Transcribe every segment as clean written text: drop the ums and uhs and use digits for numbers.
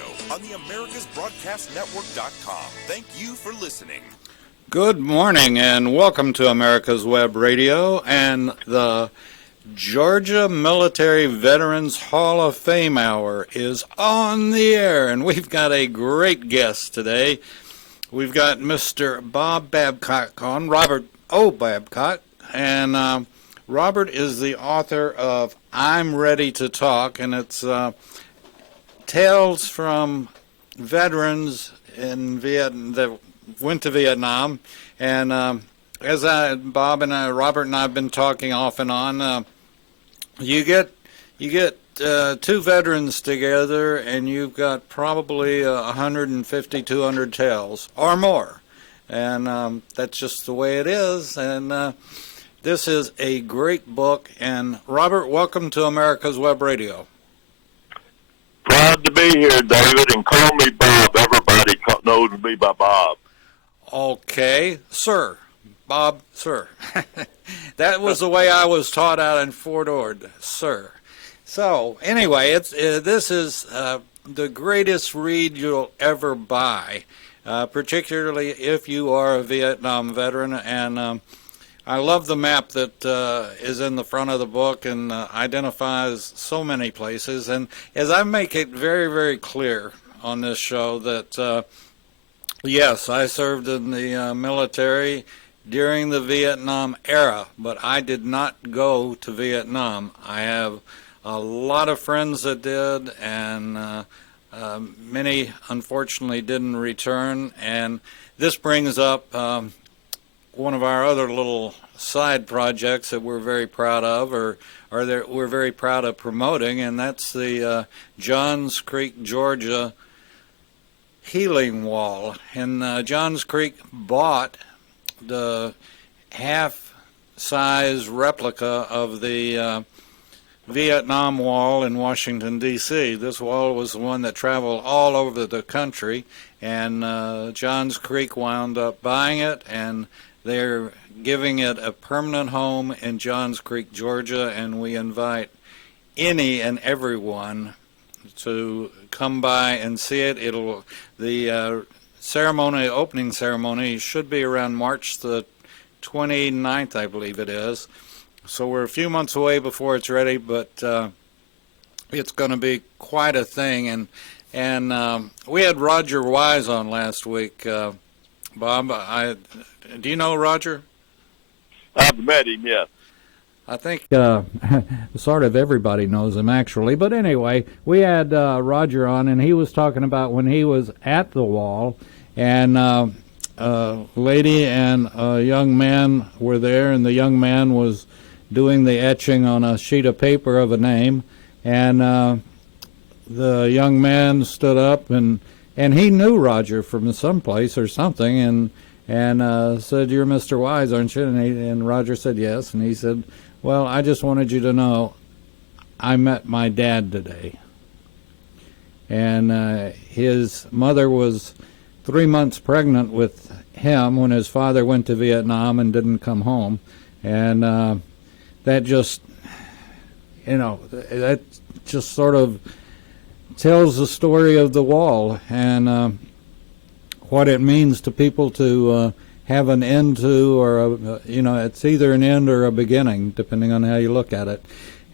Radio on the AmericasBroadcastNetwork.com. Thank you for listening. Good morning and welcome to America's Web Radio and the Georgia Military Veterans Hall of Fame Hour is on the air, and we've got a great guest today. We've got Mr. Bob Babcock on, Robert O. Babcock, and Robert is the author of I'm Ready to Talk, and it's tales from veterans in Vietnam that went to Vietnam. And as Bob and Robert and I have been talking off and on, you get two veterans together, and you've got probably 150, 200 tales or more, and that's just the way it is. And this is a great book. And Robert, welcome to America's Web Radio. Proud to be here, David, and call me Bob. Everybody knows me by Bob. Okay, sir. Bob, sir. That was the way I was taught out in Fort Ord, sir. So, anyway, this is the greatest read you'll ever buy, particularly if you are a Vietnam veteran. And I love the map that is in the front of the book and identifies so many places. And as I make it very, very clear on this show that, yes, I served in the military during the Vietnam era, but I did not go to Vietnam. I have a lot of friends that did, and many, unfortunately, didn't return. And this brings up one of our other little side projects that we're very proud of, or that we're very proud of promoting, and that's the Johns Creek, Georgia Healing Wall. And Johns Creek bought the half-size replica of the Vietnam Wall in Washington, D.C. This wall was the one that traveled all over the country, and Johns Creek wound up buying it, and they're giving it a permanent home in Johns Creek, Georgia, and we invite any and everyone to come by and see it. The opening ceremony should be around March the 29th, I believe it is. So we're a few months away before it's ready, but it's going to be quite a thing. And we had Roger Wise on last week. Bob, do you know Roger? I've met him, yes. I think sort of everybody knows him, actually. But anyway, we had Roger on, and he was talking about when he was at the wall, and a lady and a young man were there, and the young man was doing the etching on a sheet of paper of a name, and the young man stood up, and he knew Roger from someplace or something, and said, "You're Mr. Wise, aren't you?" And Roger said, "Yes." And he said, "Well, I just wanted you to know I met my dad today." And his mother was 3 months pregnant with him when his father went to Vietnam and didn't come home. And that just, that just sort of tells the story of the wall and what it means to people to have an end to, or it's either an end or a beginning, depending on how you look at it.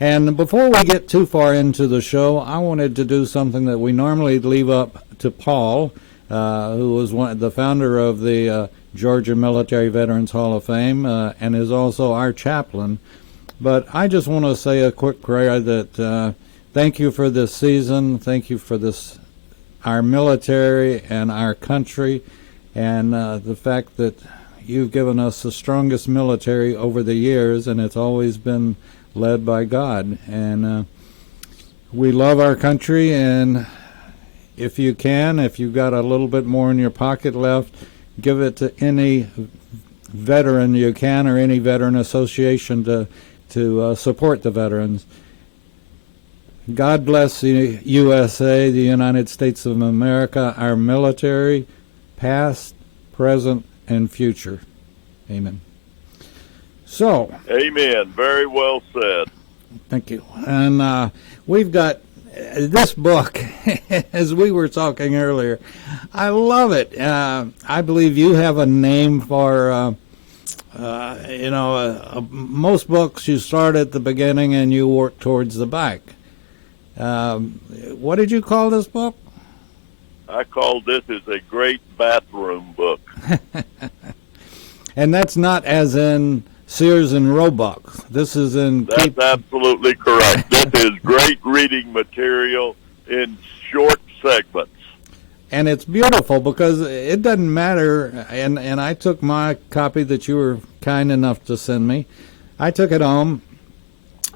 And before we get too far into the show, I wanted to do something that we normally leave up to Paul, who was the founder of the Georgia Military Veterans Hall of Fame and is also our chaplain. But I just want to say a quick prayer that thank you for this season, thank you for this, our military and our country, and the fact that you've given us the strongest military over the years, and it's always been led by God. And we love our country, and if you can, if you've got a little bit more in your pocket left, give it to any veteran you can, or any veteran association to support the veterans. God bless the USA, the United States of America, our military, past, present, and future. Amen. So. Amen. Very well said. Thank you. And we've got this book, as we were talking earlier, I love it. I believe you have a name for, most books you start at the beginning and you work towards the back. What did you call this book? I call this is a great bathroom book. And that's not as in Sears and Roebuck. This is in... That's absolutely correct. This is great reading material in short segments. And it's beautiful because it doesn't matter, and I took my copy that you were kind enough to send me. I took it home,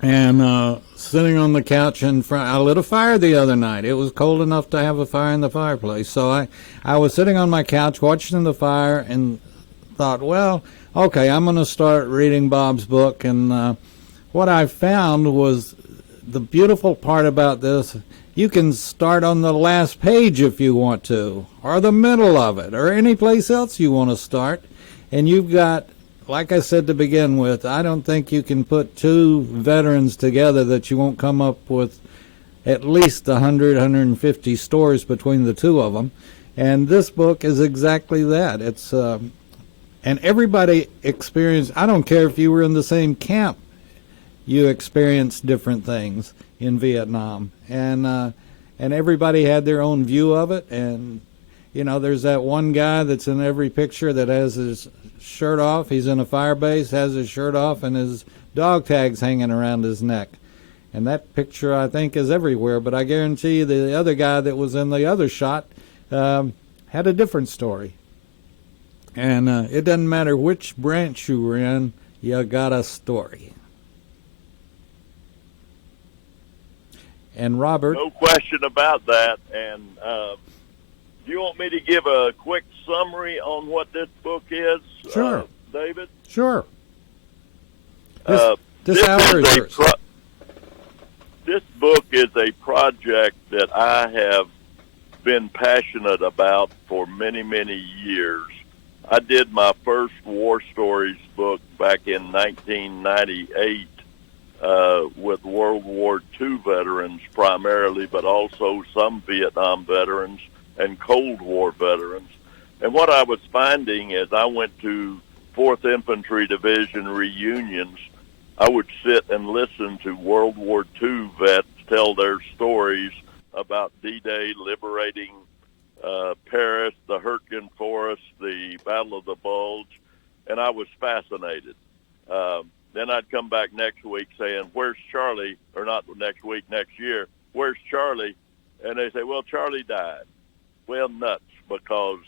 and sitting on the couch in front, I lit a fire the other night. It was cold enough to have a fire in the fireplace. So I was sitting on my couch watching the fire and thought, well, okay, I'm going to start reading Bob's book. And what I found was the beautiful part about this, you can start on the last page if you want to, or the middle of it, or any place else you want to start. And you've got, like I said to begin with, I don't think you can put two veterans together that you won't come up with at least 100, 150 stories between the two of them. And this book is exactly that. It's and everybody experienced, I don't care if you were in the same camp, you experienced different things in Vietnam. And everybody had their own view of it. And, you know, there's that one guy that's in every picture that has his shirt off. He's in a fire base, has his shirt off, and his dog tag's hanging around his neck. And that picture, I think, is everywhere. But I guarantee you the other guy that was in the other shot had a different story. And it doesn't matter which branch you were in, you got a story. And Robert... No question about that. And do you want me to give a quick summary on what this book is, Sure. David? Sure. This hour is yours. This book is a project that I have been passionate about for many, many years. I did my first War Stories book back in 1998 with World War II veterans primarily, but also some Vietnam veterans and Cold War veterans. And what I was finding as I went to 4th Infantry Division reunions, I would sit and listen to World War II vets tell their stories about D-Day, liberating Paris, the Hurtgen Forest, the Battle of the Bulge, and I was fascinated. Then I'd come back next week saying, where's Charlie? Or not next week, next year, where's Charlie? And they say, well, Charlie died. Well, nuts, because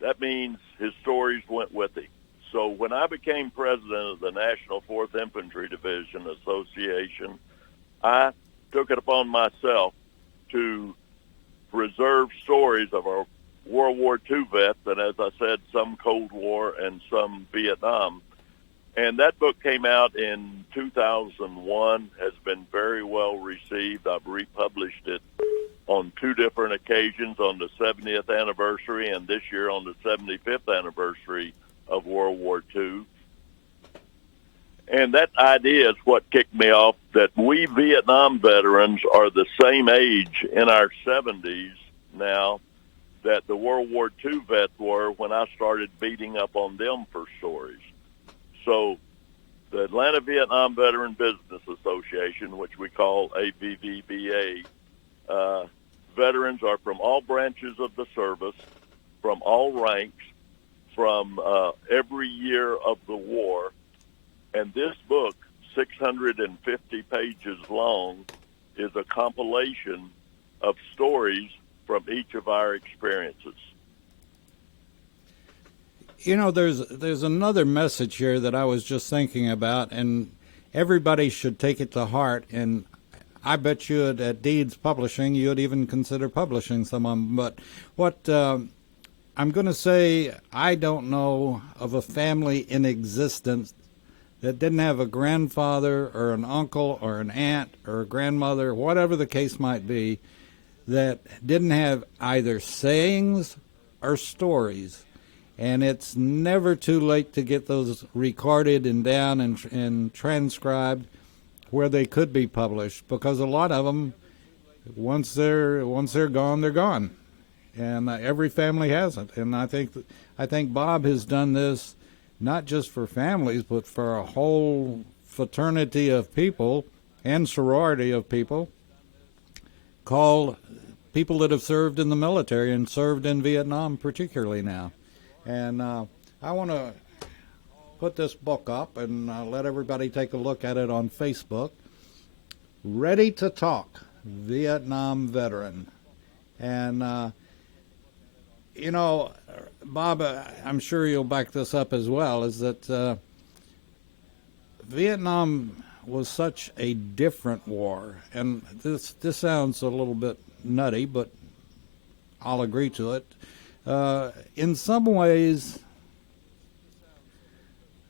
that means his stories went with him. So when I became president of the National 4th Infantry Division Association, I took it upon myself to preserve stories of our World War II vets, and as I said, some Cold War and some Vietnam. And that book came out in 2001, has been very well received. I've republished it on 2 different occasions, on the 70th anniversary and this year on the 75th anniversary of World War II. And that idea is what kicked me off, that we Vietnam veterans are the same age in our 70s now that the World War II vets were when I started beating up on them for stories. So the Atlanta Vietnam Veteran Business Association, which we call AVVBA, veterans are from all branches of the service, from all ranks, from every year of the war. And this book, 650 pages long, is a compilation of stories from each of our experiences. You know, there's another message here that I was just thinking about, and everybody should take it to heart. And I bet you at Deeds Publishing, you'd even consider publishing some of them. But what I'm going to say, I don't know of a family in existence that didn't have a grandfather or an uncle or an aunt or a grandmother, whatever the case might be, that didn't have either sayings or stories. And it's never too late to get those recorded and down and transcribed where they could be published, because a lot of them once they're gone, they're gone, and every family has it. And I think Bob has done this not just for families, but for a whole fraternity of people and sorority of people called people that have served in the military and served in Vietnam particularly now. And I want to put this book up and let everybody take a look at it on Facebook. Ready to Talk, Vietnam Veteran. And, Bob, I'm sure you'll back this up as well, is that Vietnam was such a different war. And this sounds a little bit nutty, but I'll agree to it. In some ways,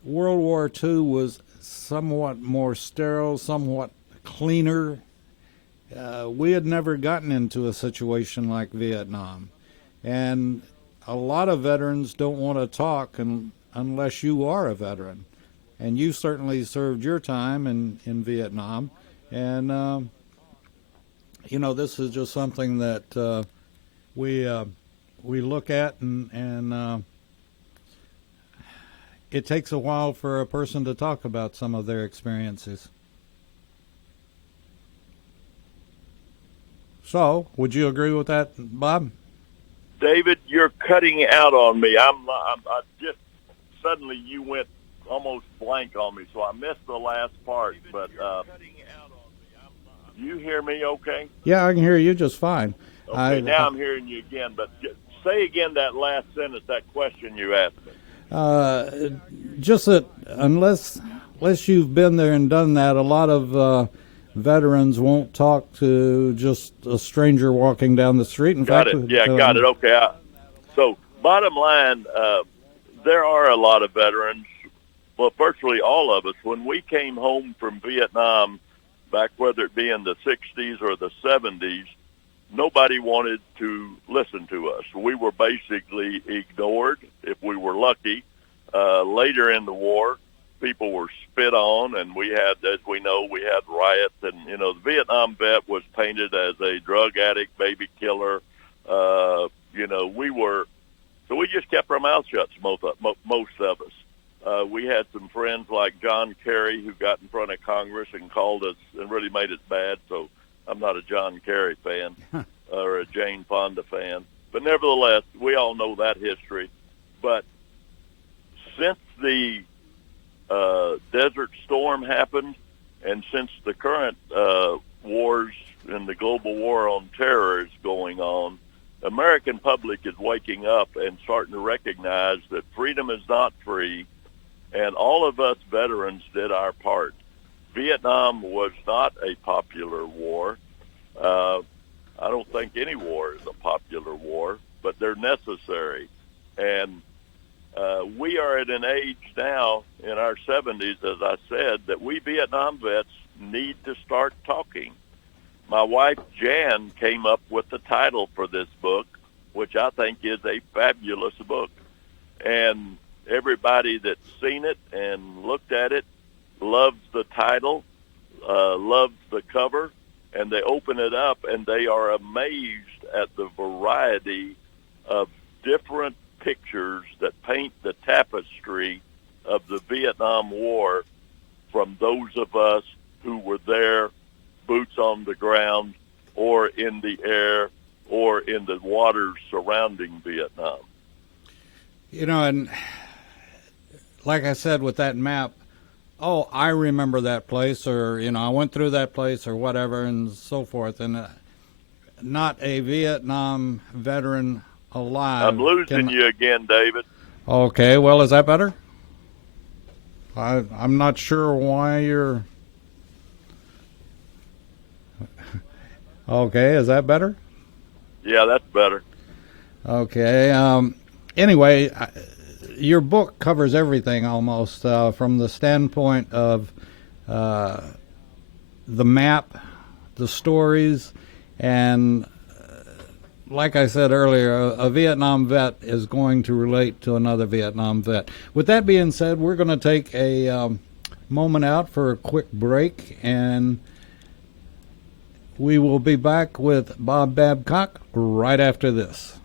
World War II was somewhat more sterile, somewhat cleaner. We had never gotten into a situation like Vietnam. And a lot of veterans don't want to talk unless you are a veteran. And you certainly served your time in Vietnam. And, this is just something that we look at, and it takes a while for a person to talk about some of their experiences. So, would you agree with that, Bob? David, you're cutting out on me. I just suddenly you went almost blank on me, so I missed the last part. But you hear me okay? Yeah, I can hear you just fine. Okay, now I'm hearing you again. But say again that last sentence, that question you asked me. Just that unless you've been there and done that, a lot of veterans won't talk to just a stranger walking down the street. In got fact, it. Yeah, got it. Okay. So bottom line, there are a lot of veterans, well, virtually all of us, when we came home from Vietnam, back whether it be in the 60s or the 70s, nobody wanted to listen to us. We were basically ignored if we were lucky. Later in the war, people were spit on, and we had, as we know, we had riots. And, the Vietnam vet was painted as a drug addict, baby killer. So we just kept our mouths shut, most of us. We had some friends like John Kerry who got in front of Congress and called us and really made it bad. So I'm not a John Kerry fan or a Jane Fonda fan. But nevertheless, we all know that history. But since the Desert Storm happened, and since the current wars and the global war on terror is going on, American public is waking up and starting to recognize that freedom is not free, and all of us veterans did our part. Vietnam was not a popular war. I don't think any war is a popular war, but they're necessary. And we are at an age now in our 70s, as I said, that we Vietnam vets need to start talking. My wife, Jan, came up with the title for this book, which I think is a fabulous book. And everybody that's seen it and looked at it loves the title, loves the cover, and they open it up and they are amazed at the variety of different pictures that paint the tapestry of the Vietnam War from those of us who were there, boots on the ground or in the air or in the waters surrounding Vietnam. And like I said with that map, I remember that place, or, I went through that place or whatever and so forth. And not a Vietnam veteran alive. I'm losing you again, David. Okay, well, is that better? I'm not sure why you're... Okay, is that better? Yeah, that's better. Okay. Anyway, your book covers everything almost, from the standpoint of the map, the stories, and like I said earlier, a Vietnam vet is going to relate to another Vietnam vet. With that being said, we're going to take a moment out for a quick break, and We will be back with Bob Babcock right after this.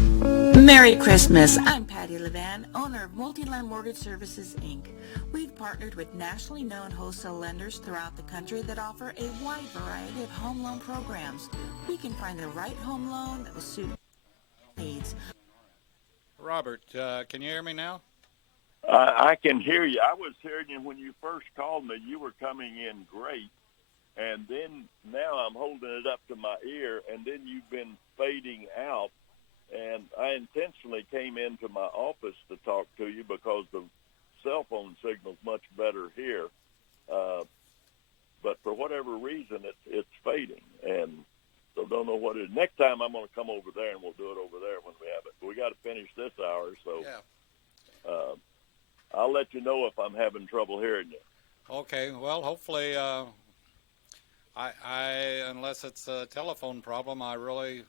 Merry Christmas. I'm Patty Levan, owner of Multiland Mortgage Services, Inc. We've partnered with nationally known wholesale lenders throughout the country that offer a wide variety of home loan programs. We can find the right home loan that will suit needs. Robert, can you hear me now? I can hear you. I was hearing you when you first called me. You were coming in great. And then now I'm holding it up to my ear, and then you've been fading out. And I intentionally came into my office to talk to you because the cell phone signal's much better here. But for whatever reason, it's fading. And so don't know what it is. Next time I'm going to come over there, and we'll do it over there when we have it. But we got to finish this hour, so I'll let you know if I'm having trouble hearing you. Okay, well, hopefully, unless it's a telephone problem, I'm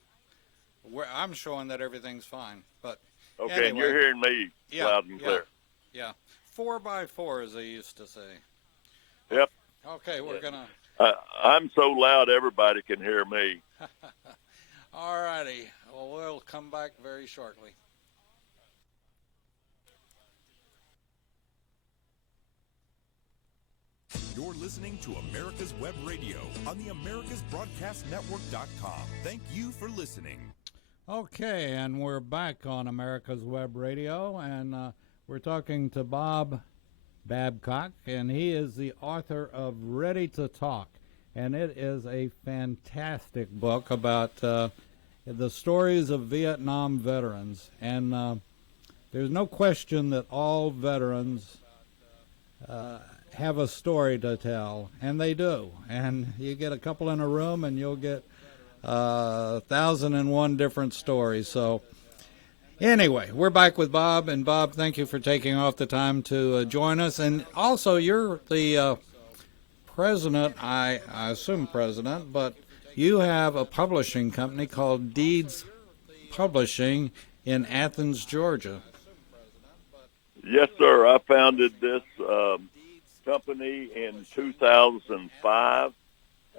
showing that everything's fine. But okay, anyway, and you're hearing me loud and clear. Yeah, 4x4, as they used to say. Yep. Okay, we're gonna. I'm so loud everybody can hear me. All righty. Well, we'll come back very shortly. You're listening to America's Web Radio on the AmericasBroadcastNetwork.com. Thank you for listening. Okay, and we're back on America's Web Radio, and we're talking to Bob Babcock, and he is the author of Ready to Talk, and it is a fantastic book about the stories of Vietnam veterans, and there's no question that all veterans have a story to tell, and they do. And you get a couple in a room, and you'll get 1,001 different stories. So anyway, we're back with Bob, and Bob, thank you for taking off the time to join us. And also, you're the president, I assume president, but you have a publishing company called Deeds Publishing in Athens, Georgia. Yes, sir. I founded this company in 2005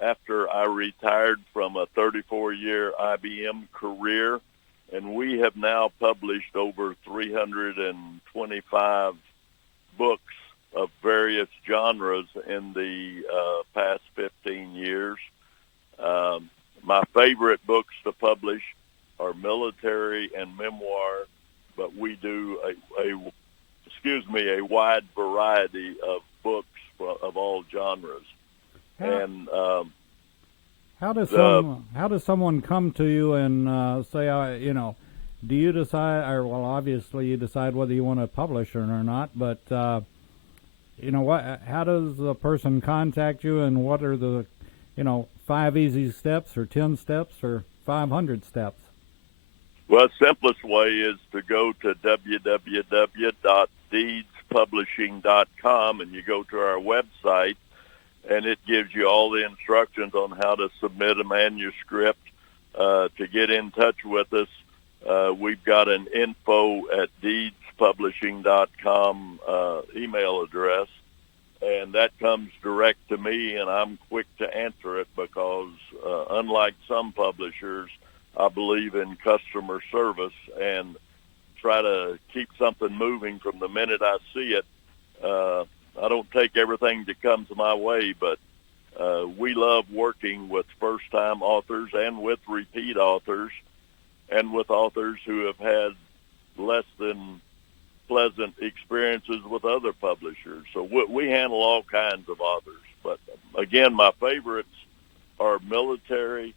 after I retired from a 34-year IBM career, and we have now published over 325 books of various genres in the past 15 years. My favorite books to publish are military and memoir, but we do a wide variety of books of all genres. And how does someone come to you and say, do you decide, or well, obviously you decide whether you want to publish it or not, but how does the person contact you, and what are the 5 easy steps or 10 steps or 500 steps? Well, the simplest way is to go to www.deedspublishing.com, and you go to our website, and it gives you all the instructions on how to submit a manuscript. To get in touch with us, we've got an info@deedspublishing.com email address, and that comes direct to me, and I'm quick to answer it because unlike some publishers, I believe in customer service and try to keep something moving from the minute I see it. I don't take everything that comes my way, but we love working with first-time authors and with repeat authors and with authors who have had less than pleasant experiences with other publishers. So we handle all kinds of authors. But, again, my favorites are military,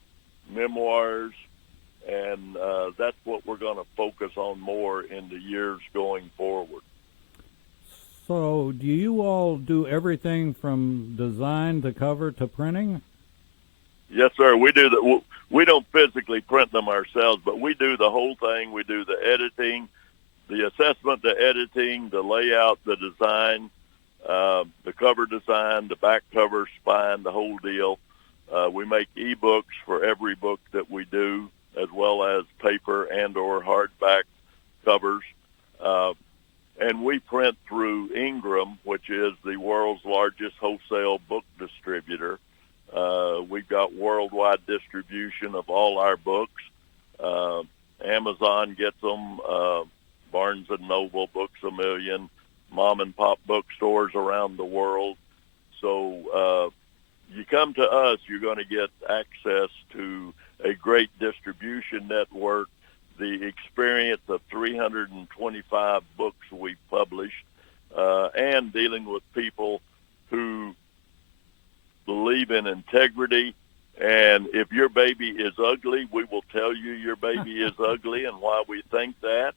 memoirs, and that's what we're going to focus on more in the years going forward. So do you all do everything from design to cover to printing? Yes, sir. We do that. We don't physically print them ourselves, but we do the whole thing. We do the editing, the assessment, the editing, the layout, the design, the cover design, the back cover, spine, the whole deal. We make e-books for every book that we do, as well as paper and or hardback covers. And we print through Ingram, which is the world's largest wholesale book distributor. We've got worldwide distribution of all our books. Amazon gets them, Barnes & Noble, Books A Million, mom and pop bookstores around the world. So you come to us, you're going to get access to a great distribution network, the experience of 325 books we published, and dealing with people who believe in integrity. And if your baby is ugly, we will tell you your baby is ugly and why we think that.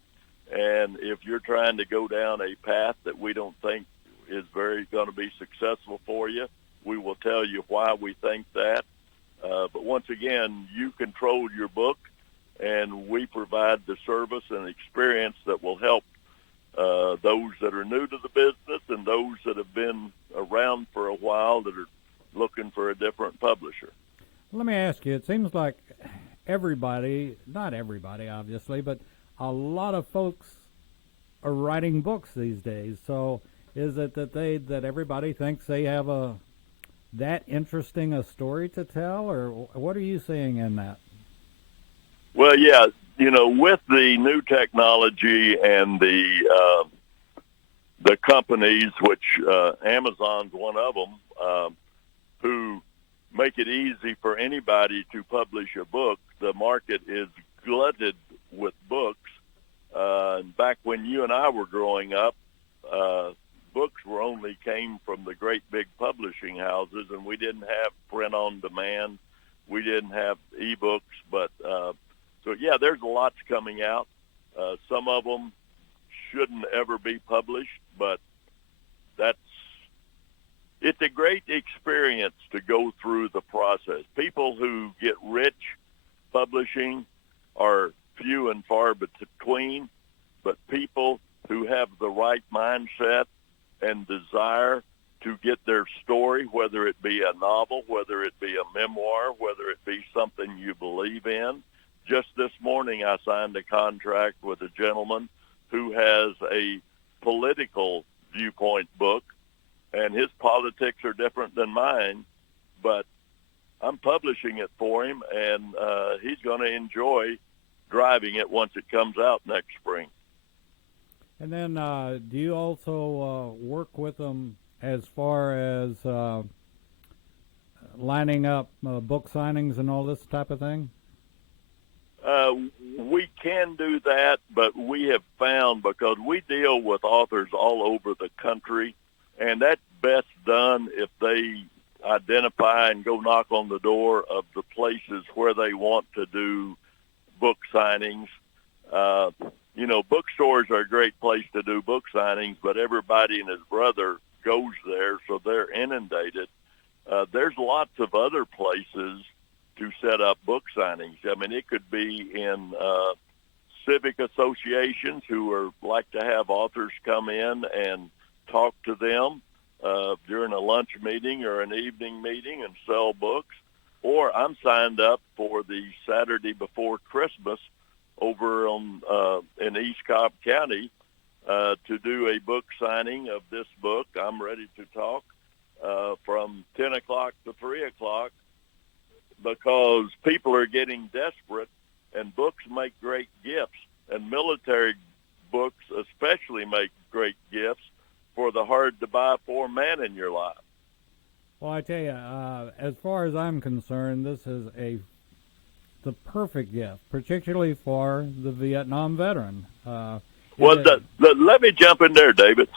And if you're trying to go down a path that we don't think is very going to be successful for you, we will tell you why we think that. But once again, you control your book, and we provide the service and experience that will help those that are new to the business and those that have been around for a while that are looking for a different publisher. Let me ask you, it seems like everybody, not everybody obviously, but a lot of folks are writing books these days. So is it that everybody thinks they have that interesting a story to tell, or what are you seeing in that? Well, yeah, with the new technology and the companies, which Amazon's one of them, who make it easy for anybody to publish a book, the market is glutted with books. Back when you and I were growing up, books only came from the great big publishing houses, and we didn't have print on demand. We didn't have ebooks, but so yeah, there's lots coming out. Some of them shouldn't ever be published, but it's a great experience to go through the process. People who get rich publishing are few and far between, but people who have the right mindset and desire to get their story, whether it be a novel, whether it be a memoir, whether it be something you believe in. Just this morning, I signed a contract with a gentleman who has a political viewpoint book, and his politics are different than mine, but I'm publishing it for him, and he's going to enjoy driving it once it comes out next spring. And then do you also work with them as far as lining up book signings and all this type of thing? We can do that, but we have found, because we deal with authors all over the country, and that's best done if they identify and go knock on the door of the places where they want to do book signings. Bookstores are a great place to do book signings, but everybody and his brother goes there, so they're inundated. There's lots of other places to set up book signings. I mean, it could be in civic associations who like to have authors come in and talk to them during a lunch meeting or an evening meeting and sell books. Or I'm signed up for the Saturday before Christmas over in East Cobb County to do a book signing of this book, I'm Ready to Talk, from 10 o'clock to 3 o'clock, because people are getting desperate, and books make great gifts, and military books especially make great gifts for the hard-to-buy-for man in your life. Well, I tell you, as far as I'm concerned, this is the perfect gift, particularly for the Vietnam veteran. Let me jump in there, David.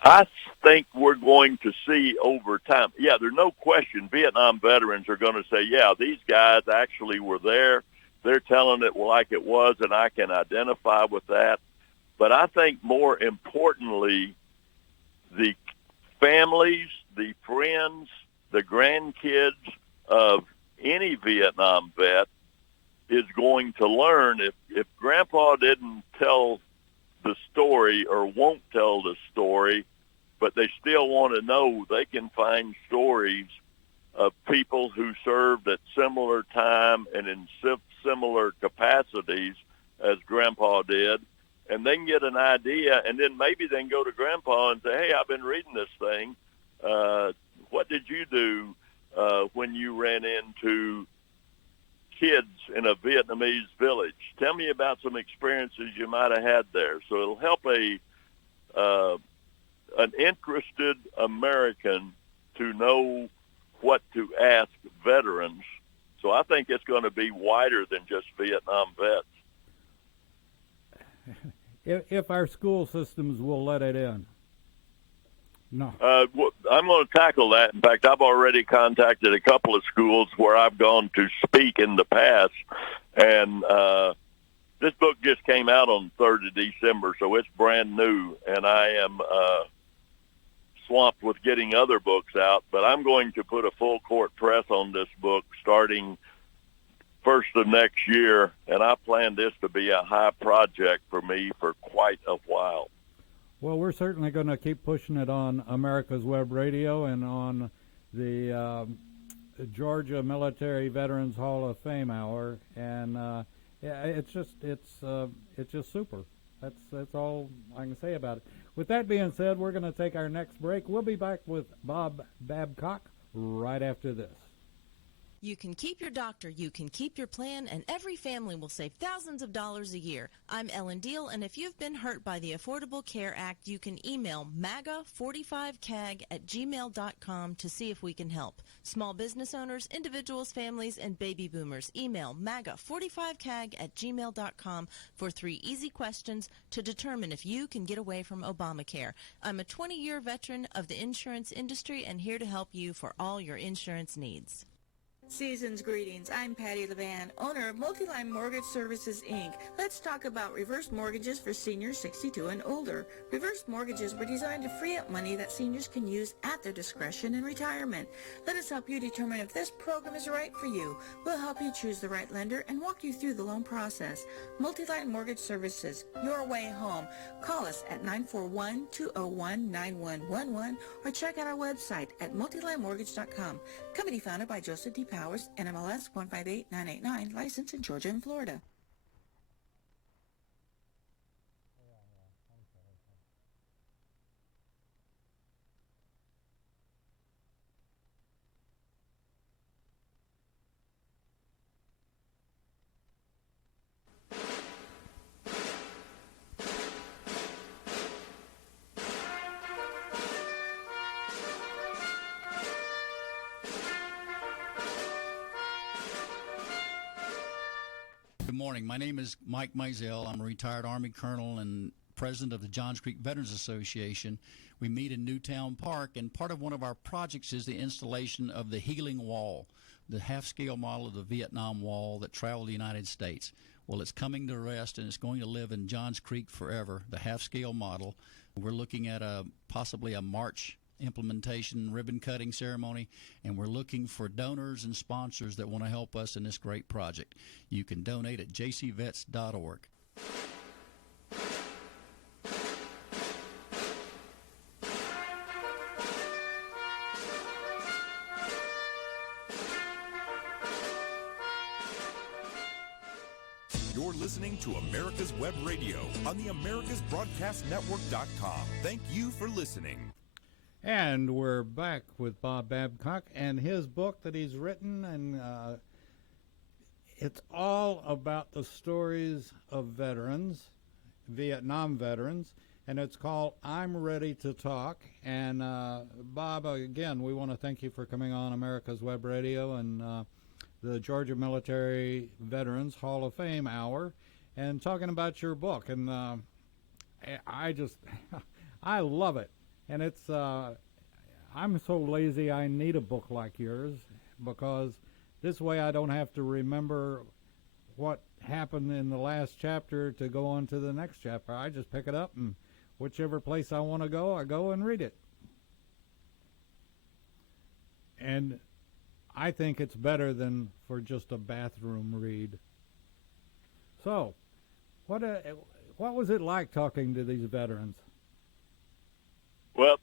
I think we're going to see over time. Yeah, there's no question Vietnam veterans are going to say, yeah, these guys actually were there. They're telling it like it was, and I can identify with that. But I think more importantly, the families, the friends, the grandkids of any Vietnam vet is going to learn. If Grandpa didn't tell the story or won't tell the story, but they still want to know, they can find stories of people who served at similar time and in similar capacities as Grandpa did, and they can get an idea, and then maybe they can go to Grandpa and say, hey, I've been reading this thing. What did you do when you ran into kids in a Vietnamese village. Tell me about some experiences you might have had there. So it'll help an interested American to know what to ask veterans. So I think it's going to be wider than just Vietnam vets. If our school systems will let it in. No. I'm going to tackle that. In fact, I've already contacted a couple of schools where I've gone to speak in the past, and this book just came out on the 3rd of December, so it's brand new, and I am swamped with getting other books out, but I'm going to put a full court press on this book starting first of next year, and I plan this to be a high project for me for quite a while. Well, we're certainly going to keep pushing it on America's Web Radio and on the Georgia Military Veterans Hall of Fame Hour, and yeah, it's just super. That's all I can say about it. With that being said, we're going to take our next break. We'll be back with Bob Babcock right after this. You can keep your doctor, you can keep your plan, and every family will save thousands of dollars a year. I'm Ellen Deal, and if you've been hurt by the Affordable Care Act, you can email MAGA45CAG@gmail.com to see if we can help. Small business owners, individuals, families, and baby boomers, email MAGA45CAG@gmail.com for 3 easy questions to determine if you can get away from Obamacare. I'm a 20-year veteran of the insurance industry and here to help you for all your insurance needs. Season's greetings. I'm Patty Levan, owner of Multiline Mortgage Services, Inc. Let's talk about reverse mortgages for seniors 62 and older. Reverse mortgages were designed to free up money that seniors can use at their discretion in retirement. Let us help you determine if this program is right for you. We'll help you choose the right lender and walk you through the loan process. Multiline Mortgage Services, your way home. Call us at 941-201-9111 or check out our website at multilinemortgage.com. Company founded by Joseph D. Powers, NMLS 158989, licensed in Georgia and Florida. Good morning. My name is Mike Mizell. I'm a retired Army colonel and president of the Johns Creek Veterans Association. We meet in Newtown Park, and part of one of our projects is the installation of the Healing Wall, the half-scale model of the Vietnam Wall that traveled the United States. Well, it's coming to rest, and it's going to live in Johns Creek forever, the half-scale model. We're looking at possibly a March implementation ribbon cutting ceremony, and we're looking for donors and sponsors that want to help us in this great project. You can donate at jcvets.org. You're listening to America's Web Radio on the AmericasBroadcastNetwork.com. Thank you for listening. And we're back with Bob Babcock and his book that he's written, and it's all about the stories of veterans, Vietnam veterans, and it's called I'm Ready to Talk. And Bob, again, we want to thank you for coming on America's Web Radio and the Georgia Military Veterans Hall of Fame Hour and talking about your book. And I love it. And it's, I'm so lazy I need a book like yours, because this way I don't have to remember what happened in the last chapter to go on to the next chapter. I just pick it up, and whichever place I want to go, I go and read it. And I think it's better than for just a bathroom read. So, what was it like talking to these veterans? Well,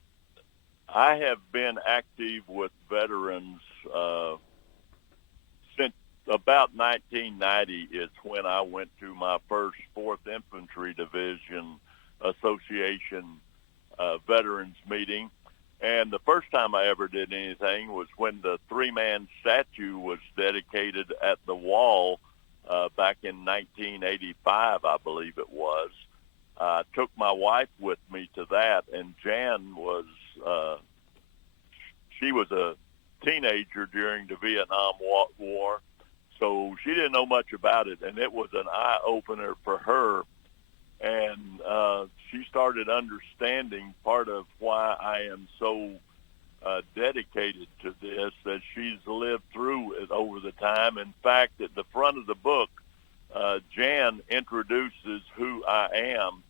I have been active with veterans since about 1990 is when I went to my first 4th Infantry Division Association veterans meeting. And the first time I ever did anything was when the three-man statue was dedicated at the wall back in 1985, I believe it was. I took my wife with me to that, and Jan was, she was a teenager during the Vietnam War, so she didn't know much about it, and it was an eye-opener for her. And she started understanding part of why I am so dedicated to this, that she's lived through it over the time. In fact, at the front of the book, Jan introduces who I am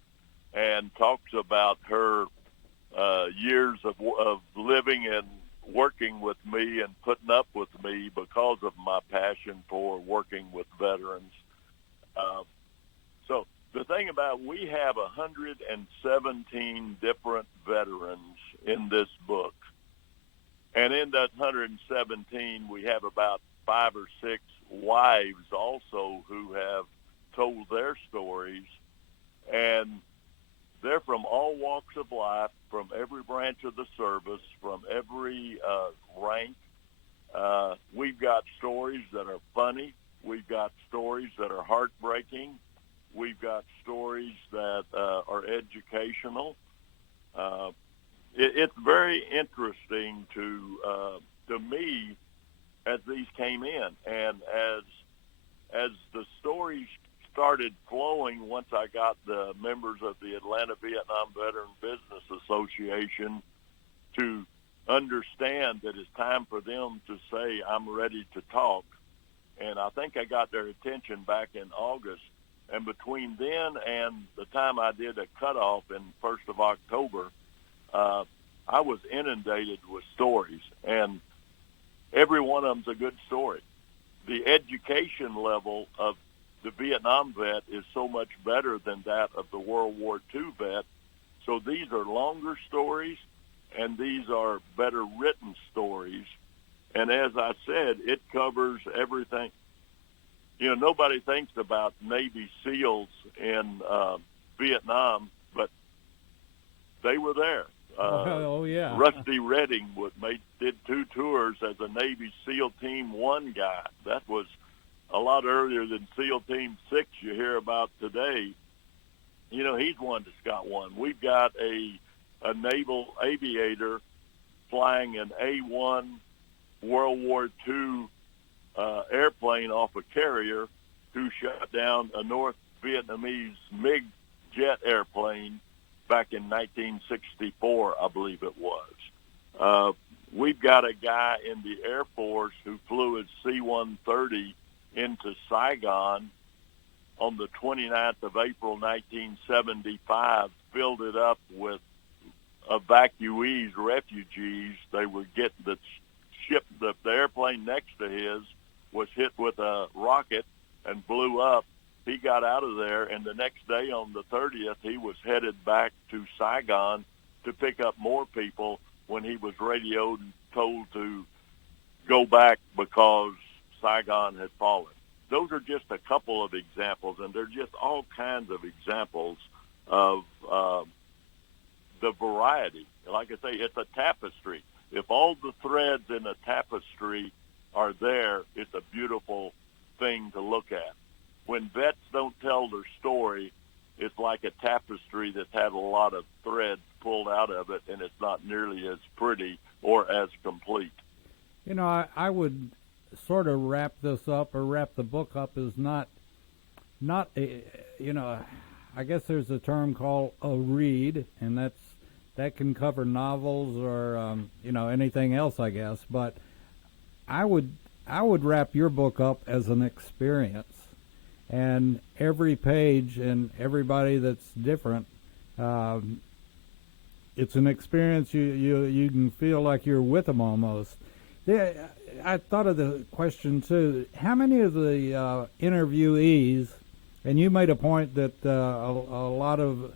and talks about her years of living and working with me and putting up with me because of my passion for working with veterans. So the thing about, we have 117 different veterans in this book. And in that 117, we have about 5 or 6 wives also who have told their stories. And they're from all walks of life, from every branch of the service, from every rank. We've got stories that are funny. We've got stories that are heartbreaking. We've got stories that are educational. It's very interesting to me as these came in, and as the stories started flowing, once I got the members of the Atlanta Vietnam Veteran Business Association to understand that it's time for them to say, I'm ready to talk. And I think I got their attention back in August. And between then and the time I did a cutoff in 1st of October, I was inundated with stories. And every one of them's a good story. The education level of the Vietnam vet is so much better than that of the World War II vet. So these are longer stories, and these are better written stories. And as I said, it covers everything. You know, nobody thinks about Navy SEALs in Vietnam, but they were there. Oh, yeah. Rusty Redding did 2 tours as a Navy SEAL Team 1 guy. That was a lot earlier than SEAL Team 6 you hear about today. You know, he's one that's got one. We've got a naval aviator flying an A-1 World War II airplane off a carrier who shot down a North Vietnamese MiG jet airplane back in 1964, I believe it was. We've got a guy in the Air Force who flew his C-130 into Saigon on the 29th of April, 1975, filled it up with evacuees, refugees. They were getting the ship, the airplane next to his was hit with a rocket and blew up. He got out of there, and the next day on the 30th, he was headed back to Saigon to pick up more people when he was radioed and told to go back because Saigon had fallen. Those are just a couple of examples, and they're just all kinds of examples of the variety. Like I say, it's a tapestry. If all the threads in a tapestry are there, it's a beautiful thing to look at. When vets don't tell their story, it's like a tapestry that's had a lot of threads pulled out of it, and it's not nearly as pretty or as complete. You know, I would sort of wrap this up, or wrap the book up, as not a, you know, I guess there's a term called a read, and that can cover novels or you know, anything else, I guess. But I would wrap your book up as an experience, and every page and everybody that's different, it's an experience. You can feel like you're with them almost. I thought of the question too. How many of the interviewees, and you made a point that a lot of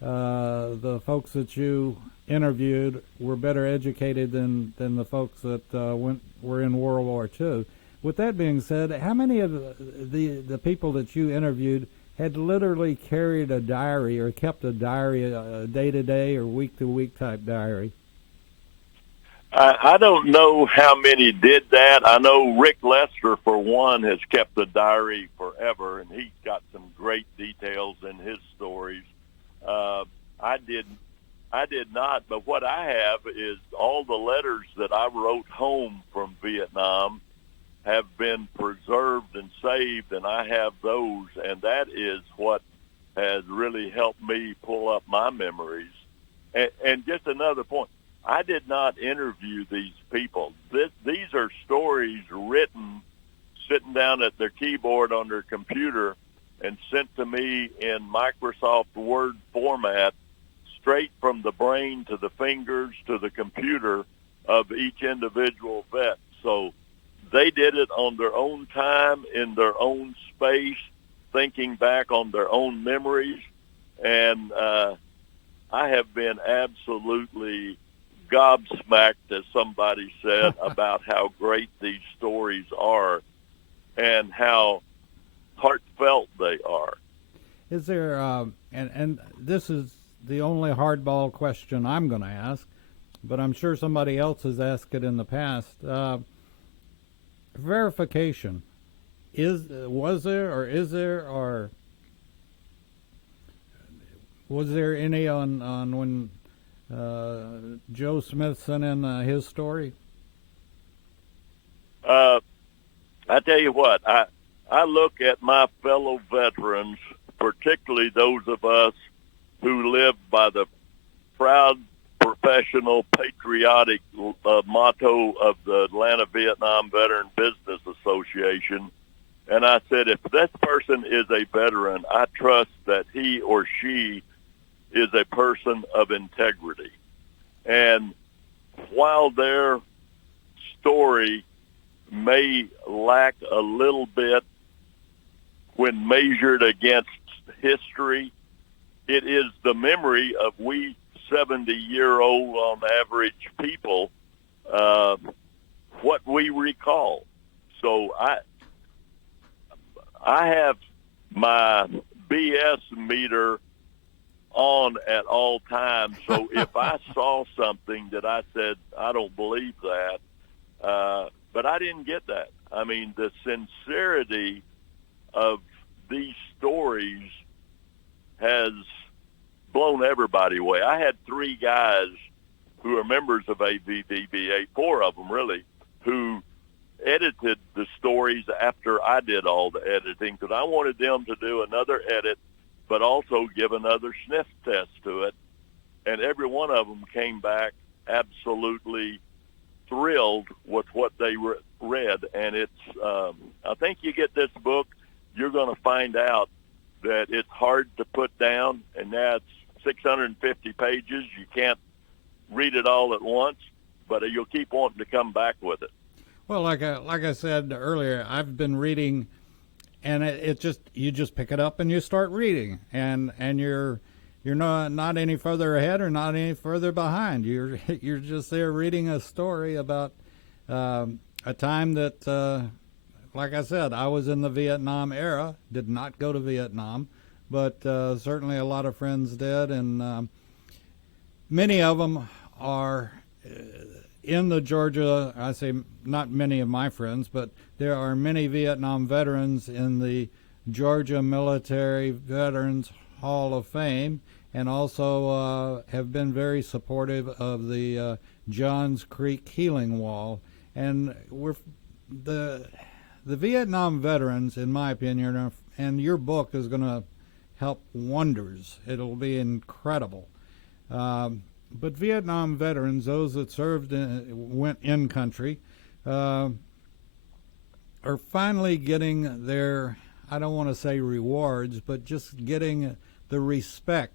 the folks that you interviewed were better educated than the folks that were in World War II. With that being said, how many of the people that you interviewed had literally carried a diary or kept a diary, a day-to-day or week-to-week type diary? I don't know how many did that. I know Rick Lester, for one, has kept the diary forever, and he's got some great details in his stories. I did not, but what I have is all the letters that I wrote home from Vietnam have been preserved and saved, and I have those, and that is what has really helped me pull up my memories. And just another point, I did not interview these people. These are stories written, sitting down at their keyboard on their computer and sent to me in Microsoft Word format, straight from the brain to the fingers to the computer of each individual vet. So they did it on their own time, in their own space, thinking back on their own memories. And I have been absolutely gobsmacked, as somebody said, about how great these stories are and how heartfelt they are. Is there, and this is the only hardball question I'm going to ask, but I'm sure somebody else has asked it in the past. Verification. Was there any on when Joe Smith sent in his story? I tell you what, I look at my fellow veterans, particularly those of us who live by the proud, professional, patriotic motto of the Atlanta Vietnam Veteran Business Association. And I said, if this person is a veteran, I trust that he or she is a person of integrity. And while their story may lack a little bit when measured against history, it is the memory of we 70-year-old on average people, what we recall. So I have my BS meter on at all times. So if I saw something that I said, I don't believe that, but I didn't get that. I mean, the sincerity of these stories has blown everybody away. I had 3 guys who are members of AVVBA, 4 of them really, who edited the stories after I did all the editing, because I wanted them to do another edit but also give another sniff test to it. And every one of them came back absolutely thrilled with what they read. And it's, I think you get this book, you're going to find out that it's hard to put down, and that's 650 pages. You can't read it all at once, but you'll keep wanting to come back with it. Well, like I said earlier, I've been reading, and it just, you just pick it up and you start reading, and you're not any further ahead or not any further behind. You're just there reading a story about a time that, like I said, I was in the Vietnam era, did not go to Vietnam, but certainly a lot of friends did, and many of them are in the Georgia, I say not many of my friends, but there are many Vietnam veterans in the Georgia Military Veterans Hall of Fame, and also have been very supportive of the Johns Creek Healing Wall. And the Vietnam veterans, in my opinion, and your book is going to help wonders. It'll be incredible. But Vietnam veterans, those that served, went in country, are finally getting their, I don't want to say rewards, but just getting the respect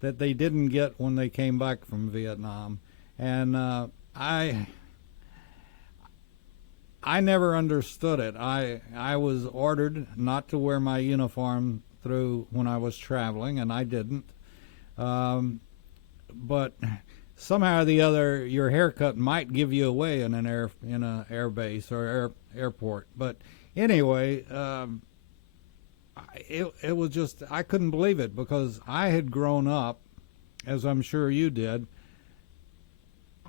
that they didn't get when they came back from Vietnam. And I never understood it. I was ordered not to wear my uniform through when I was traveling, and I didn't. But somehow or the other, your haircut might give you away in a air base or airport. But anyway, it was just, I couldn't believe it, because I had grown up, as I'm sure you did,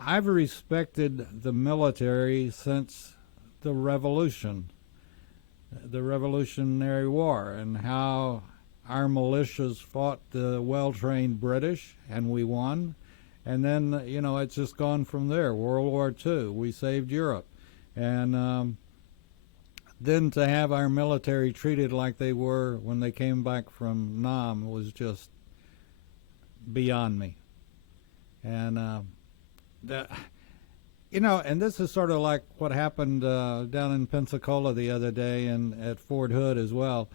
I've respected the military since the Revolution, the Revolutionary War, and how our militias fought the well-trained British, and we won. And then, you know, it's just gone from there. World War II, we saved Europe. And then to have our military treated like they were when they came back from Nam was just beyond me. And, you know, and this is sort of like what happened down in Pensacola the other day and at Fort Hood as well.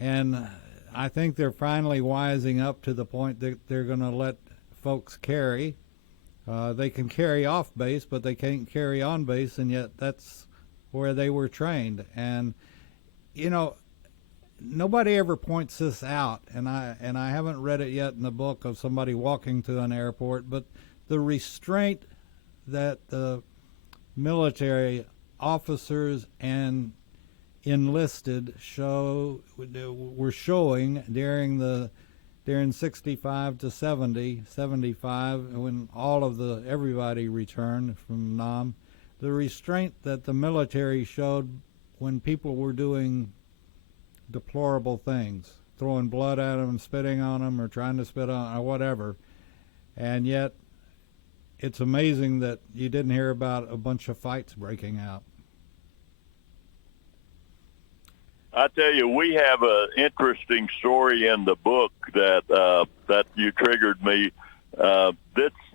And I think they're finally wising up to the point that they're going to let folks carry. They can carry off base, but they can't carry on base, and yet that's where they were trained. And, you know, nobody ever points this out, and I haven't read it yet in the book of somebody walking to an airport, but the restraint that the military officers and enlisted were showing during 65 to 70, 75, when everybody returned from Nam, the restraint that the military showed when people were doing deplorable things, throwing blood at them, spitting on them, or trying to spit on, or whatever. And yet, it's amazing that you didn't hear about a bunch of fights breaking out. I tell you, we have an interesting story in the book that you triggered me.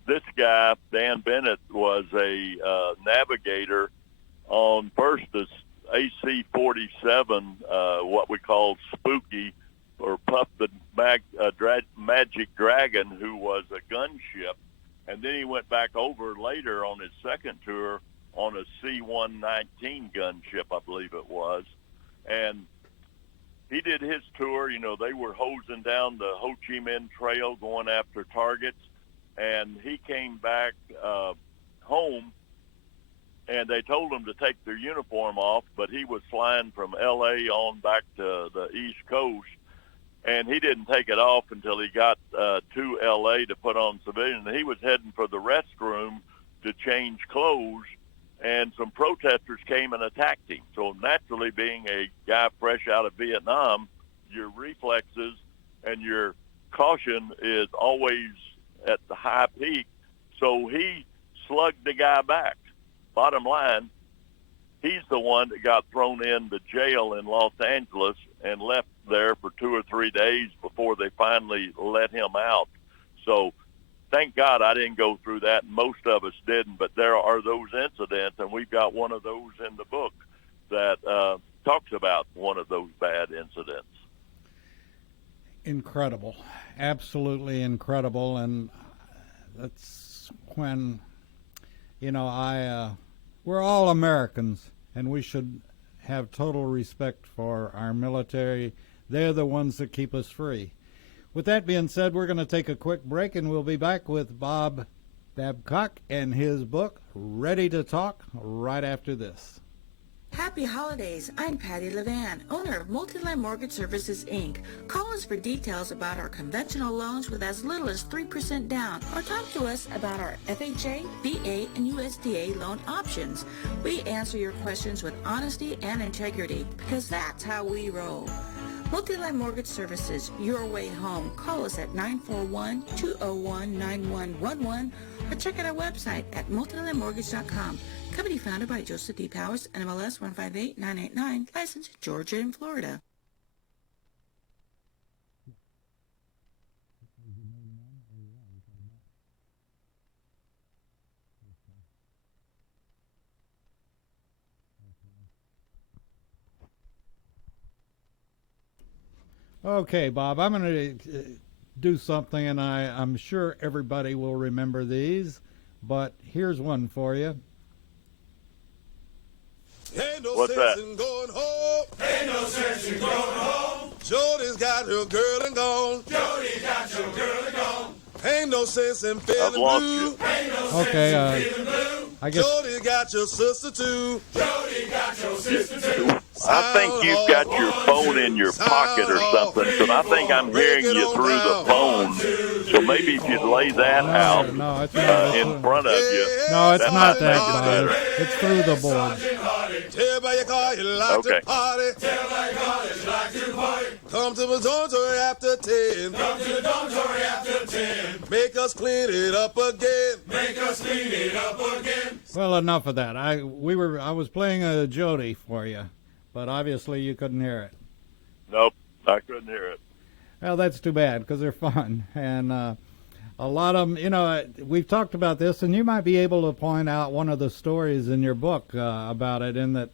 This guy, Dan Bennett, was a navigator on first the AC-47, what we call Spooky, or Puff the Magic Dragon, who was a gunship. And then he went back over later on his second tour on a C-119 gunship, I believe it was. And he did his tour. You know, they were hosing down the Ho Chi Minh Trail going after targets. And he came back home, and they told him to take their uniform off, but he was flying from L.A. on back to the East Coast. And he didn't take it off until he got to L.A. to put on civilian. He was heading for the restroom to change clothes, and some protesters came and attacked him. So naturally, being a guy fresh out of Vietnam, your reflexes and your caution is always at the high peak. So he slugged the guy back. Bottom line, he's the one that got thrown into jail in Los Angeles and left there for 2 or 3 days before they finally let him out. So thank God I didn't go through that, and most of us didn't, but there are those incidents, and we've got one of those in the book that talks about one of those bad incidents. Incredible, absolutely incredible. And that's when, you know, we're all Americans, and we should have total respect for our military. They're the ones that keep us free. With that being said, we're going to take a quick break, and we'll be back with Bob Babcock and his book, Ready to Talk, right after this. Happy holidays. I'm Patty Levan, owner of Multiland Mortgage Services, Inc. Call us for details about our conventional loans with as little as 3% down, or talk to us about our FHA, VA, and USDA loan options. We answer your questions with honesty and integrity, because that's how we roll. Multiland Mortgage Services, your way home. Call us at 941-201-9111 or check out our website at multilandmortgage.com. Company founded by Joseph D. Powers, NMLS 158989, licensed in Georgia and Florida. Okay, Bob, I'm going to do something, and I'm sure everybody will remember these, but here's one for you. Ain't no What's sense that? in going home. Ain't no sense in going home. Jody's got your girl and gone. Jody got your girl and gone. Ain't no sense in I've feeling lost blue. you. Ain't no Okay, sense in feeling blue. I guess Jody got your sister too. Jody got your sister too. I think you've got your phone in your pocket or something, but I think I'm hearing you through the phone. So maybe if you'd lay that out No, it's not. in front of you. No, it's that not might that make it bad. better. It's through the board. Tell by your car you like Okay. to party. Tell my college like to party. Come to the dormitory after 10. Come to the dormitory after 10. Make us clean it up again. Make us clean it up again. Well, enough of that. I was playing a Jody for you, but obviously you couldn't hear it. Nope, I couldn't hear it. Well, that's too bad because they're fun, and a lot of them. You know, we've talked about this, and you might be able to point out one of the stories in your book about it. In that,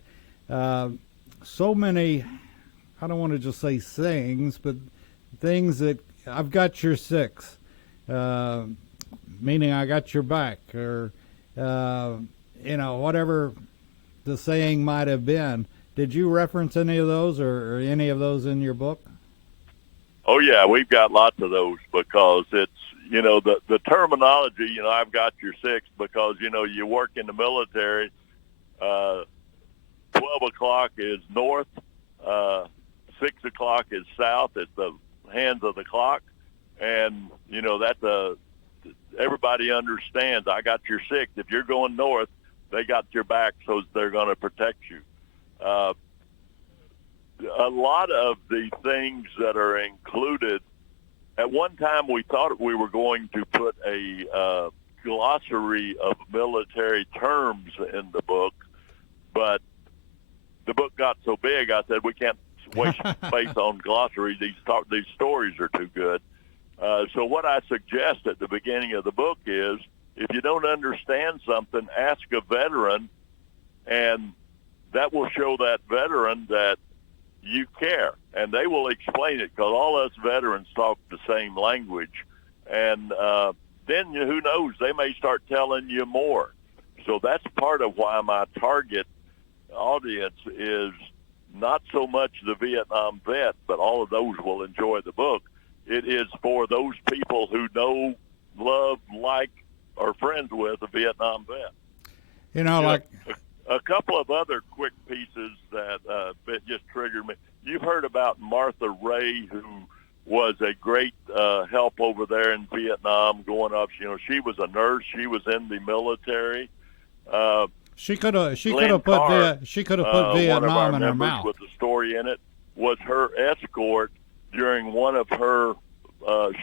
so many. I don't want to just say things, but things that I've got your six, meaning I got your back, or whatever the saying might have been. Did you reference any of those, or any of those in your book? Oh yeah, we've got lots of those because it's the terminology. I've got your six because you work in the military. 12 o'clock is north. 6 o'clock is south. It's the hands of the clock, and that's everybody understands. I got your six. If you're going north, they got your back, so they're going to protect you. A lot of the things that are included. At one time, we thought we were going to put a glossary of military terms in the book, but the book got so big, I said we can't waste space on glossary. These stories are too good. So what I suggest at the beginning of the book is, if you don't understand something, ask a veteran, and that will show that veteran that you care, and they will explain it, because all us veterans talk the same language. And then who knows, they may start telling you more. So that's part of why my target audience is not so much the Vietnam vet, but all of those will enjoy the book. It is for those people who know, love, like, or friends with a Vietnam vet. A couple of other quick pieces that just triggered me. You've heard about Martha Ray, who was a great help over there in Vietnam, going up. She was a nurse. She was in the military. She could have put Vietnam in her mouth. With the story in it was her escort during one of her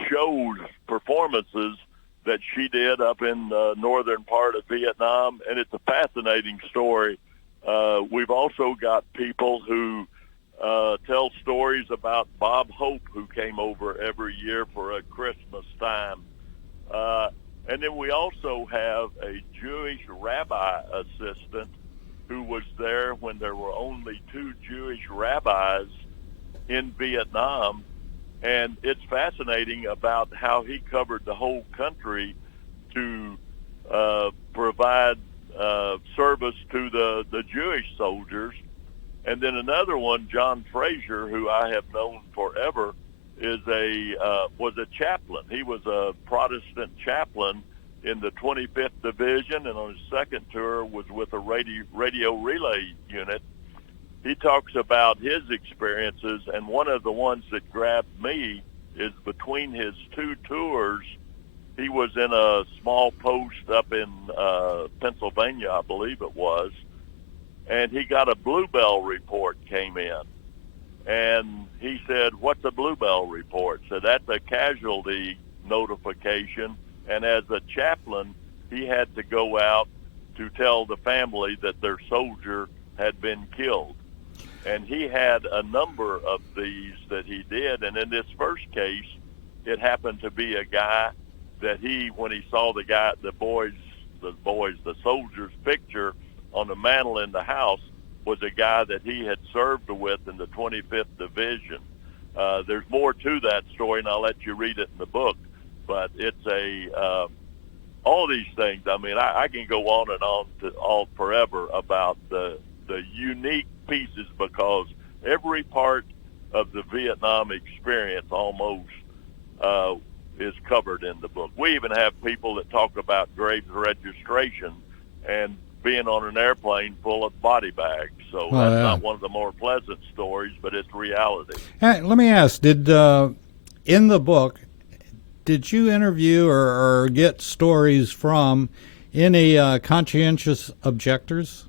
shows, performances that she did up in the northern part of Vietnam, and it's a fascinating story. We've also got people who tell stories about Bob Hope, who came over every year for a Christmas time. And then we also have a Jewish rabbi assistant who was there when there were only 2 Jewish rabbis in Vietnam. And it's fascinating about how he covered the whole country to provide service to the Jewish soldiers. And then another one, John Frazier, who I have known forever, was a chaplain. He was a Protestant chaplain in the 25th Division, and on his second tour was with a radio relay unit. He talks about his experiences, and one of the ones that grabbed me is between his 2 tours, he was in a small post up in Pennsylvania, I believe it was, and he got a Bluebell report came in. And he said, "What's a Bluebell report?" So that's a casualty notification. And as a chaplain, he had to go out to tell the family that their soldier had been killed. And he had a number of these that he did. And in this first case, it happened to be a guy that when he saw the soldier's picture on the mantle in the house, was a guy that he had served with in the 25th Division. There's more to that story, and I'll let you read it in the book. But it's all these things. I mean, I can go on and on all forever about the unique pieces, because every part of the Vietnam experience almost is covered in the book. We even have people that talk about Graves registration and being on an airplane full of body bags. So that's not one of the more pleasant stories, but it's reality. Hey, let me ask, did in the book, did you interview or get stories from any conscientious objectors?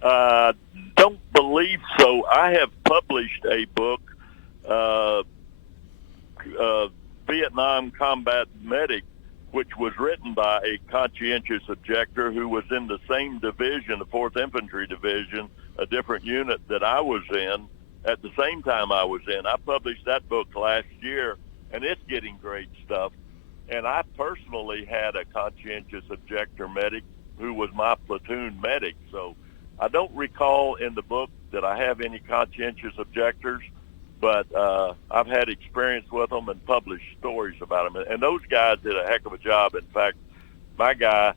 Don't believe so. I have published a book, Vietnam Combat Medic, which was written by a conscientious objector who was in the same division, the 4th Infantry Division, a different unit that I was in at the same time I was in. I published that book last year, and it's getting great stuff. And I personally had a conscientious objector medic who was my platoon medic. So I don't recall in the book that I have any conscientious objectors, but I've had experience with them and published stories about them. And those guys did a heck of a job. In fact, my guy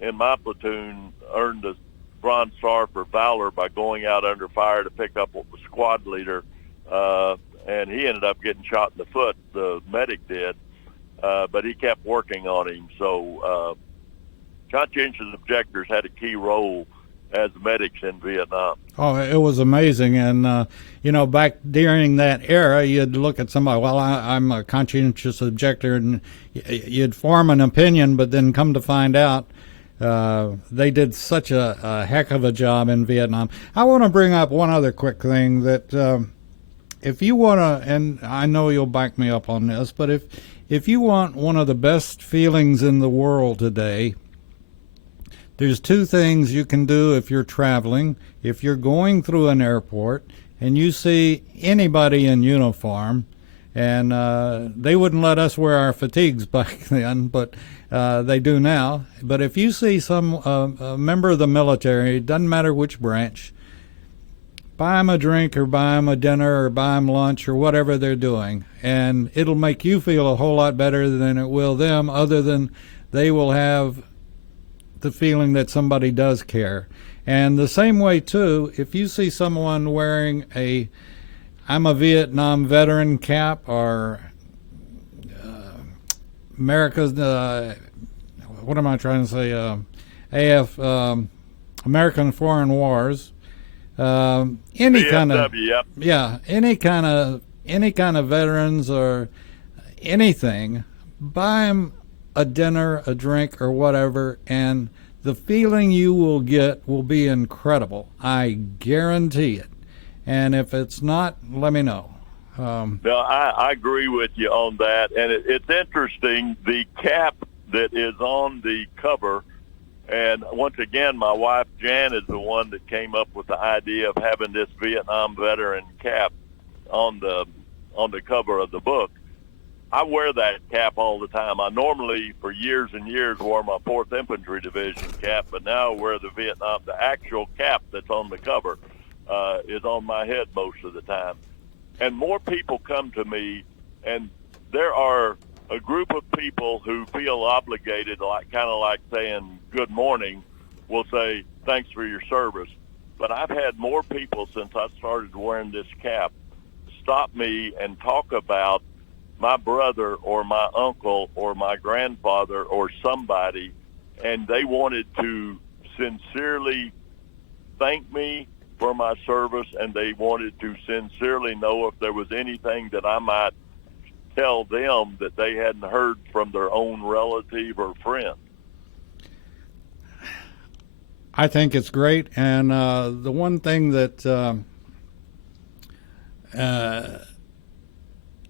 in my platoon earned the Bronze Star for valor by going out under fire to pick up what was squad leader, and he ended up getting shot in the foot, the medic did, but he kept working on him. So conscientious objectors had a key role as medics in Vietnam. Oh, it was amazing. And, back during that era, you'd look at somebody, well, I'm a conscientious objector, and you'd form an opinion, but then come to find out they did such a heck of a job in Vietnam. I want to bring up one other quick thing that if you want to, and I know you'll back me up on this, but if you want one of the best feelings in the world today, there's two things you can do if you're traveling. If you're going through an airport and you see anybody in uniform, and they wouldn't let us wear our fatigues back then, but they do now. But if you see some a member of the military, it doesn't matter which branch, buy them a drink or buy them a dinner or buy them lunch or whatever they're doing, and it'll make you feel a whole lot better than it will them, other than they will have the feeling that somebody does care. And the same way too, if you see someone wearing a I'm a Vietnam veteran cap, or America's what am I trying to say, American Foreign Wars, any kind of yep. Yeah, any kind of veterans or anything, buy them a dinner, a drink, or whatever, and the feeling you will get will be incredible. I guarantee it. And if it's not, let me know. No, I agree with you on that. And it's interesting, the cap that is on the cover, and once again, my wife Jan is the one that came up with the idea of having this Vietnam veteran cap on the cover of the book. I wear that cap all the time. I normally, for years and years, wore my 4th Infantry Division cap, but now I wear the actual cap that's on the cover is on my head most of the time. And more people come to me, and there are a group of people who feel obligated, kind of like saying good morning, will say thanks for your service. But I've had more people since I started wearing this cap stop me and talk about my brother or my uncle or my grandfather or somebody, and they wanted to sincerely thank me for my service, and they wanted to sincerely know if there was anything that I might tell them that they hadn't heard from their own relative or friend. I think it's great, and the one thing that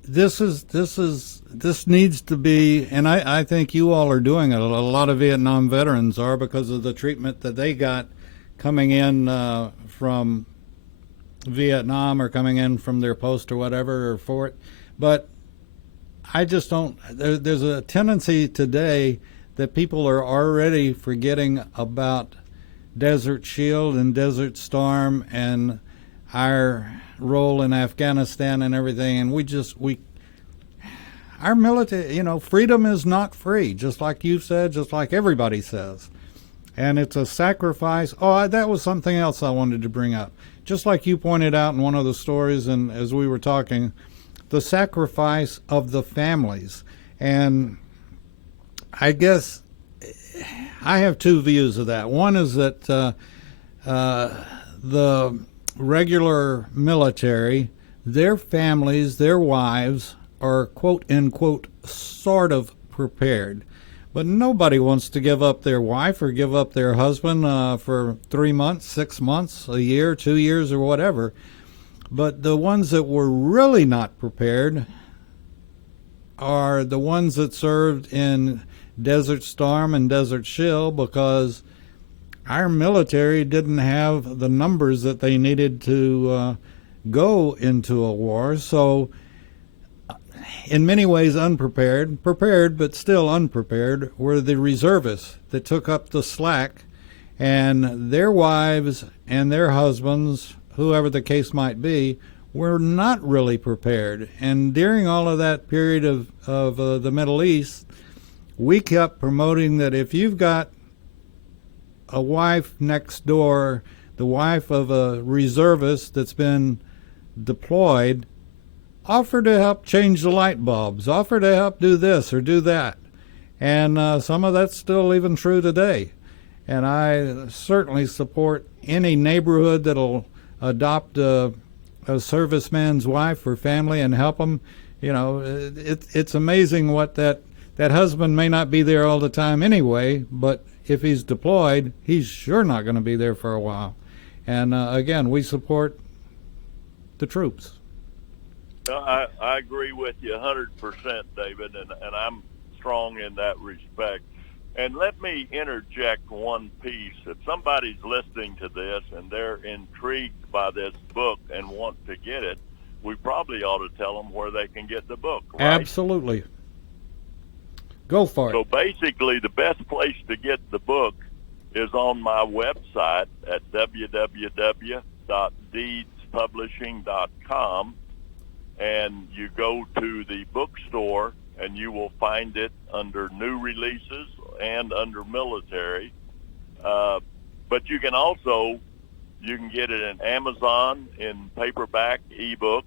this needs to be, and I think you all are doing it. A lot of Vietnam veterans are, because of the treatment that they got coming in from Vietnam, or coming in from their post or whatever, or fort. But I just don't. There's a tendency today that people are already forgetting about Desert Shield and Desert Storm and our role in Afghanistan and everything, and our military, freedom is not free, just like you said, just like everybody says, and it's a sacrifice. Oh, that was something else I wanted to bring up. Just like you pointed out in one of the stories, and as we were talking, the sacrifice of the families. And I guess I have two views of that. One is that the regular military, their families, their wives, are quote unquote sort of prepared. But nobody wants to give up their wife or give up their husband for 3 months, 6 months, a year, 2 years, or whatever. But the ones that were really not prepared are the ones that served in Desert Storm and Desert Shield, because our military didn't have the numbers that they needed to go into a war. So in many ways unprepared, prepared but still unprepared, were the reservists that took up the slack, and their wives and their husbands, whoever the case might be, were not really prepared. And during all of that period of the Middle East, we kept promoting that if you've got a wife next door, the wife of a reservist that's been deployed, offer to help change the light bulbs, offer to help do this or do that. And some of that's still even true today. And I certainly support any neighborhood that'll adopt a serviceman's wife or family and help them. You know, it's amazing what that husband may not be there all the time anyway, but if he's deployed, he's sure not going to be there for a while. And again, we support the troops. I agree with you 100%, David, and I'm strong in that respect. And let me interject one piece. If somebody's listening to this and they're intrigued by this book and want to get it, we probably ought to tell them where they can get the book, right? Absolutely. Go for it. So basically, the best place to get the book is on my website at www.deedspublishing.com, and you go to the bookstore and you will find it under new releases and under military. But you can also, you can get it in Amazon in paperback, ebook.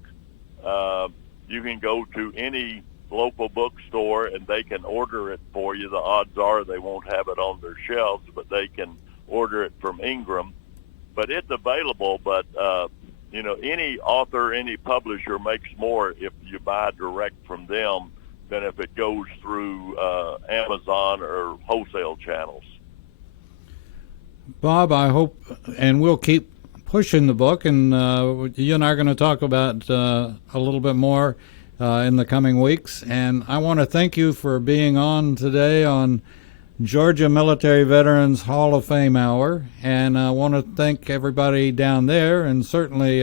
You can go to any local bookstore and they can order it for you. The odds are they won't have it on their shelves, but they can order it from Ingram. But it's available, but you know, any author, any publisher makes more if you buy direct from them than if it goes through Amazon or wholesale channels. Bob, I hope, and we'll keep pushing the book, and you and I are going to talk about a little bit more in the coming weeks. And I want to thank you for being on today on Georgia Military Veterans Hall of Fame Hour. And I want to thank everybody down there, and certainly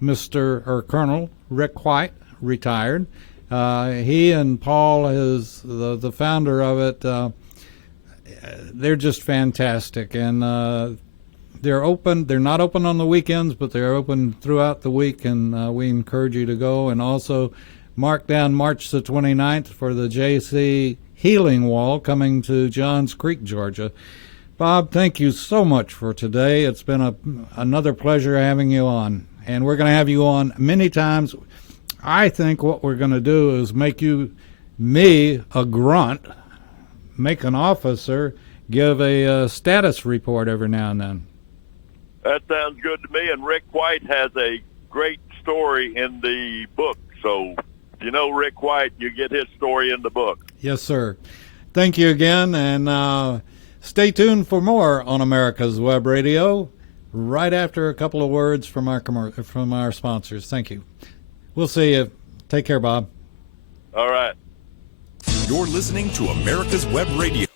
Colonel Rick White, retired. He and Paul, the founder of it, they're just fantastic. And they're open. They're not open on the weekends, but they're open throughout the week, and we encourage you to go. And also mark down March the 29th for the JC Healing Wall coming to Johns Creek, Georgia. Bob, thank you so much for today. It's been another pleasure having you on, and we're going to have you on many times. I think what we're going to do is make me a grunt, make an officer, give a status report every now and then. That sounds good to me. And Rick White has a great story in the book. So, if you know Rick White, you get his story in the book. Yes, sir. Thank you again, and stay tuned for more on America's Web Radio right after a couple of words from our sponsors. Thank you. We'll see you. Take care, Bob. All right. You're listening to America's Web Radio.